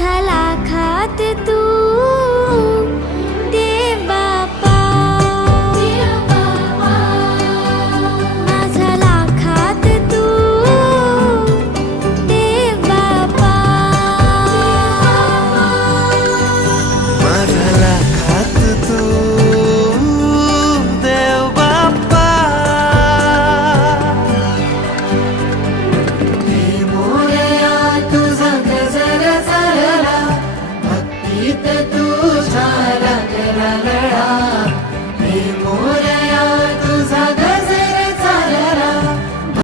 ঝালা খাত তু